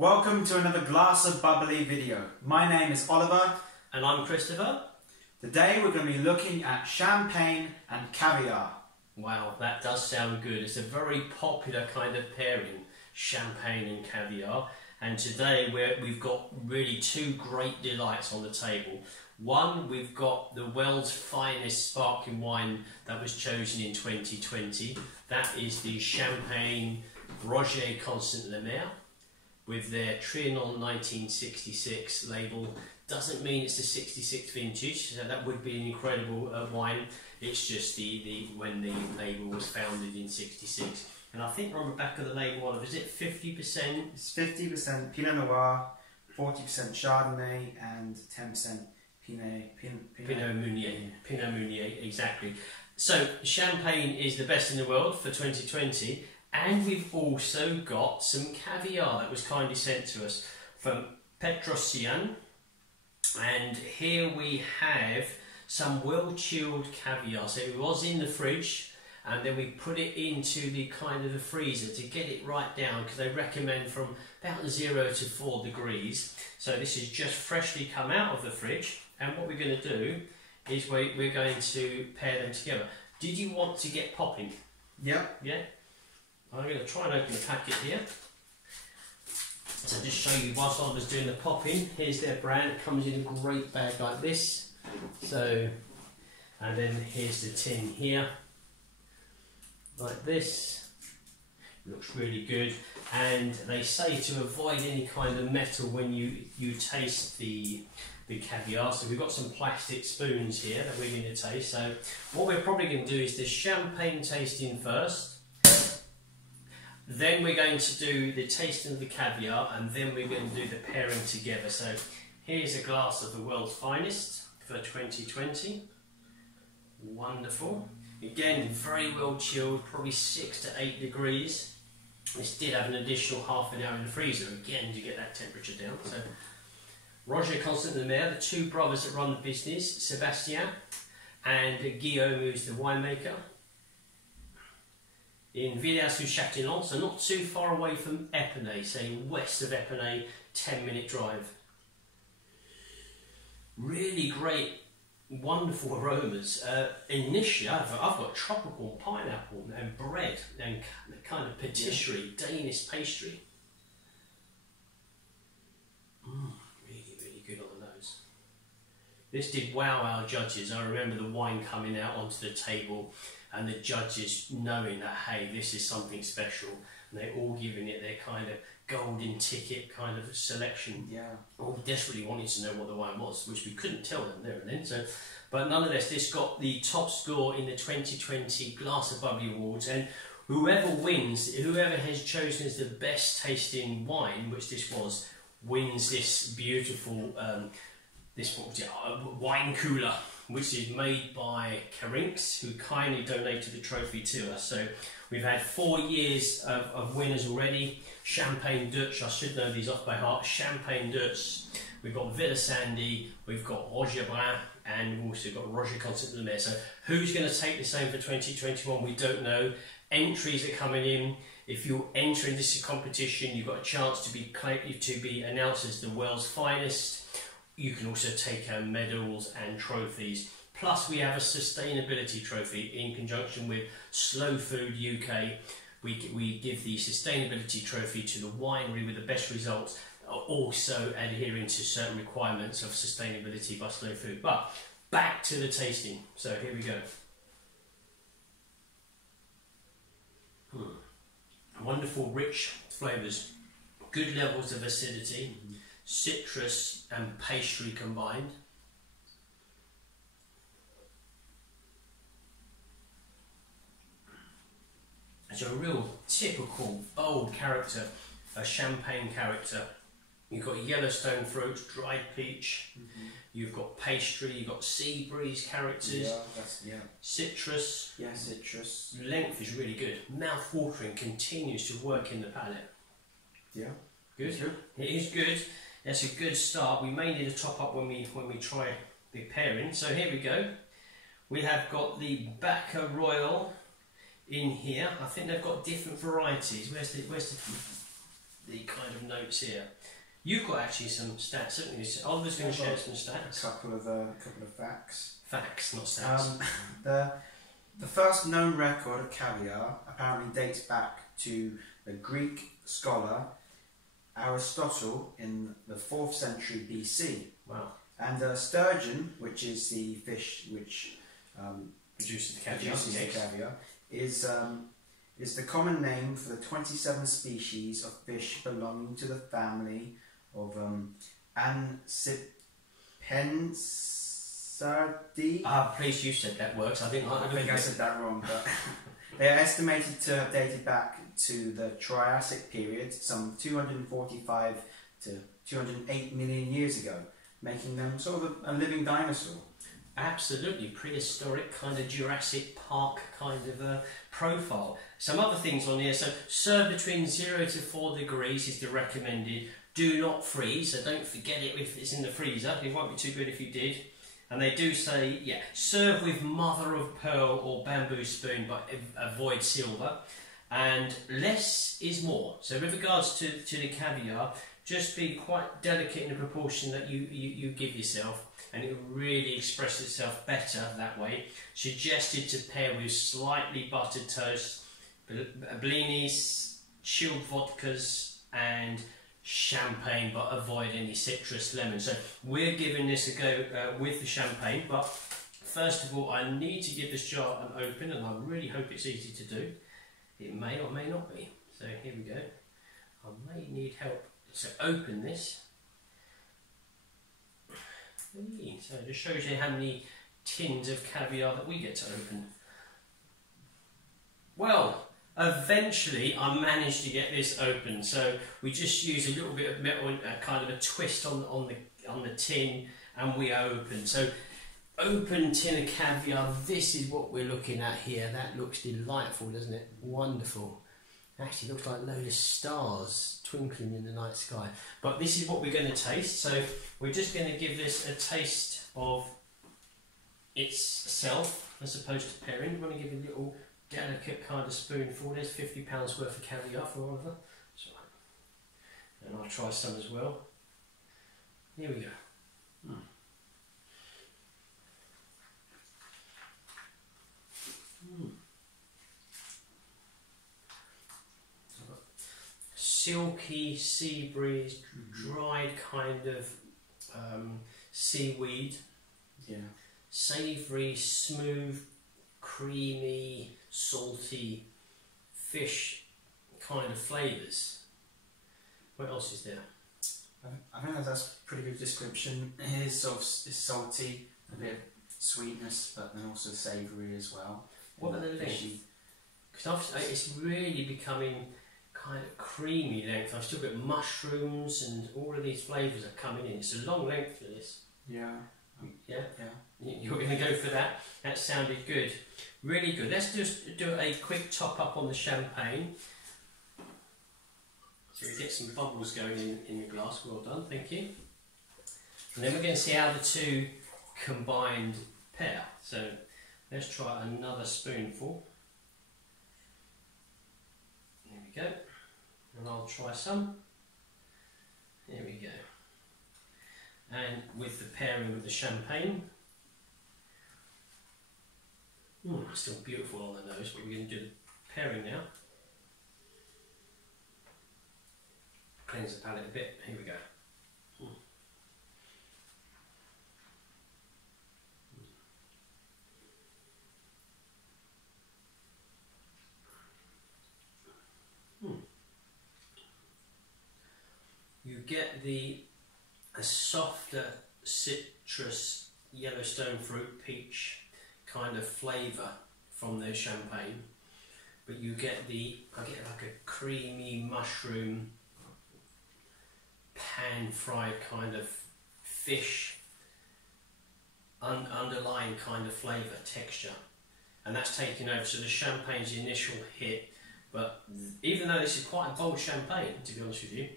Welcome to another Glass of Bubbly video. My name is Oliver. And I'm Christopher. Today we're going to be looking at champagne and caviar. Wow, that does sound good. It's a very popular kind of pairing, champagne and caviar. And today we've got really two great delights on the table. One, we've got the world's finest sparkling wine that was chosen in 2020. That is the Champagne Roger Constant Lemaire with their Trianon 1966 label. Doesn't mean it's the 66 vintage, so that would be an incredible wine. It's just when the label was founded in 66. And I think on the back of the label, Oliver, is it 50%? It's 50% Pinot Noir, 40% Chardonnay, and 10% Pinot Meunier. Pinot Meunier, exactly. So champagne is the best in the world for 2020, and we've also got some caviar that was kindly sent to us from Petrossian. And here we have some well-chilled caviar. So it was in the fridge, and then we put it into the the freezer to get it right down, because they recommend from about 0 to 4 degrees. So this is just freshly come out of the fridge, and what we're going to do is we're going to pair them together. Did you want to get popping? Yep. Yeah? I'm going to try and open the packet here. So just show you whilst I was doing the popping, here's their brand. It comes in a great bag like this. So, and then here's the tin here, like this. Looks really good. And they say to avoid any kind of metal when you taste the caviar. So we've got some plastic spoons here that we're going to taste. So what we're probably going to do is the champagne tasting first. Then we're going to do the tasting of the caviar, and then we're going to do the pairing together. So here's a glass of the world's finest for 2020. Wonderful. Again, very well chilled, probably 6 to 8 degrees. This did have an additional half an hour in the freezer, again, to get that temperature down. So Roger Constant Lemaire, the two brothers that run the business, Sébastien and Guillaume, who's the winemaker, in Villars-sous-Châtillon, so not too far away from Epinay, say west of Epinay, 10-minute drive. Really great, wonderful aromas. Initially, I've got tropical pineapple and bread and kind of patisserie, Danish pastry. Really, really good on the nose. This did wow our judges. I remember the wine coming out onto the table, and the judges knowing that, hey, this is something special, and they're all giving it their kind of golden ticket kind of selection. Yeah. All desperately wanted to know what the wine was, which we couldn't tell them there and then. So, but nonetheless, this got the top score in the 2020 Glass of Bubbly Awards, and whoever wins, whoever has chosen as the best tasting wine, which this was, wins this beautiful wine cooler, which is made by Carinx, who kindly donated the trophy to us. So we've had 4 years of winners already. Champagne Dutch, I should know these off by heart. Champagne Dutch, we've got Villa Sandy, we've got Roger Brun, and we've also got Roger Constant Lemaire. So who's going to take the same for 2021? We don't know. Entries are coming in. If you enter in this competition, you've got a chance to be announced as the world's finest. You can also take medals and trophies. Plus, we have a sustainability trophy in conjunction with Slow Food UK. We give the sustainability trophy to the winery with the best results, also adhering to certain requirements of sustainability by Slow Food. But back to the tasting. So here we go. Wonderful, rich flavours, good levels of acidity. Citrus and pastry combined. It's a real typical bold character, a champagne character. You've got Yellowstone fruit, dried peach. You've got pastry. You've got sea breeze characters. Citrus. Yeah, citrus. Length is really good. Mouth watering, continues to work in the palate. Yeah. Good. It is good. That's a good start. We may need to top up when we try the pairing. So here we go. We have got the Baika Royal in here. I think they've got different varieties. Where's the the kind of notes here. You've got actually some stats, haven't you? So Oliver's going to share some stats. A couple of facts. Facts, not stats. The first known record of caviar apparently dates back to the Greek scholar Aristotle in the 4th century BC. Wow. And sturgeon, which is the fish which Produces the caviar, is the common name for the 27 species of fish belonging to the family of Ansipensidae. Please, you said that works. I think I said that wrong, but they are estimated to have dated back to the Triassic period, some 245 to 208 million years ago, making them sort of a living dinosaur. Absolutely, prehistoric, kind of Jurassic Park kind of profile. Some other things on here, so serve between 0 to 4 degrees is the recommended. Do not freeze, so don't forget it if it's in the freezer. It won't be too good if you did. And they do say, yeah, serve with mother of pearl or bamboo spoon, but avoid silver. And less is more. So with regards to the caviar, just be quite delicate in the proportion that you give yourself, and it will really express itself better that way. Suggested to pair with slightly buttered toast, blinis, chilled vodkas, and champagne, but avoid any citrus lemon. So we're giving this a go with the champagne, but first of all I need to give this jar an open, and I really hope it's easy to do. It may or may not be. So here we go. I may need help to open this. So it just shows you how many tins of caviar that we get to open. Well, eventually I managed to get this open. So we just use a little bit of metal, kind of a twist on the tin, and we open. So open tin of caviar. This is what we're looking at here. That looks delightful, doesn't it? Wonderful. Actually looks like a load of stars twinkling in the night sky. But this is what we're going to taste. So we're just going to give this a taste of itself as opposed to pairing. We're going to give a little delicate kind of spoonful. There's £50 worth of caviar for Oliver. And I'll try some as well. Here we go. Silky sea breeze, dried kind of seaweed. Yeah. Savoury, smooth, creamy, salty fish kind of flavours. What else is there? I think that's a pretty good description. It is sort of salty, a bit of sweetness, but then also savoury as well. What are the length? Because it's really becoming kind of creamy length. I've still got mushrooms and all of these flavours are coming in. It's a long length for this. Yeah. Yeah? Yeah. You're going to go for that? That sounded good. Really good. Let's just do a quick top up on the champagne. So we get some bubbles going in the glass. Well done, thank you. And then we're going to see how the two combined pair. So let's try another spoonful. There we go. And I'll try some. There we go. And with the pairing with the champagne. Still beautiful on the nose, but we're going to do the pairing now. Cleanse the palate a bit. Here we go. You get a softer citrus, Yellowstone fruit, peach kind of flavour from the champagne, but I get like a creamy mushroom, pan-fried kind of fish, underlying kind of flavour, texture, and that's taking over. So the champagne's the initial hit, but even though this is quite a bold champagne, to be honest with you,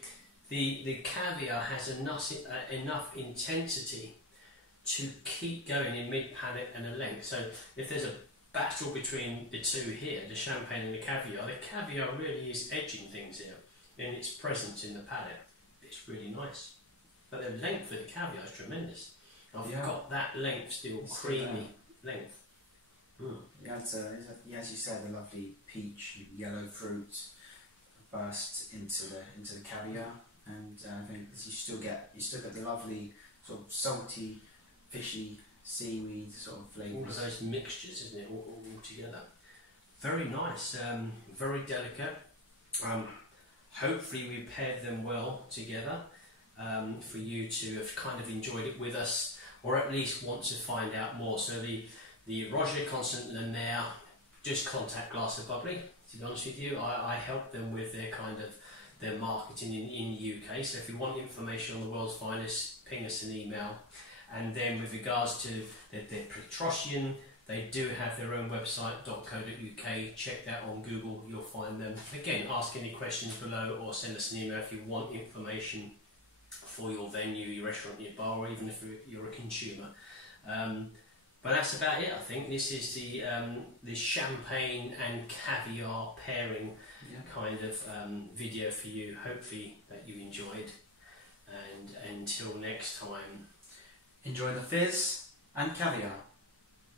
the caviar has enough intensity to keep going in mid-palate and a length. So if there's a battle between the two here, the champagne and the caviar really is edging things here. in its presence in the palate, it's really nice. But the length of the caviar is tremendous. I've got that length still, creamy length. Yeah, as you said, a lovely peach, yellow fruit burst into the caviar, and I think you still get the lovely sort of salty, fishy, seaweed sort of flavours. All of those mixtures, isn't it, all together. Very nice, very delicate. Hopefully we paired them well together for you to have kind of enjoyed it with us, or at least want to find out more. So the Roger Constant Lemaire, just contact Glass of Bubbly. To be honest with you, I help them with their marketing in the UK. So if you want information on the world's finest, ping us an email. And then with regards to their Petrossian, they do have their own website, .co.uk. Check that on Google, you'll find them. Again, ask any questions below or send us an email if you want information for your venue, your restaurant, your bar, or even if you're a consumer. But that's about it, I think. This is the champagne and caviar pairing kind of video for you. Hopefully that you enjoyed. And until next time, enjoy the fizz and caviar.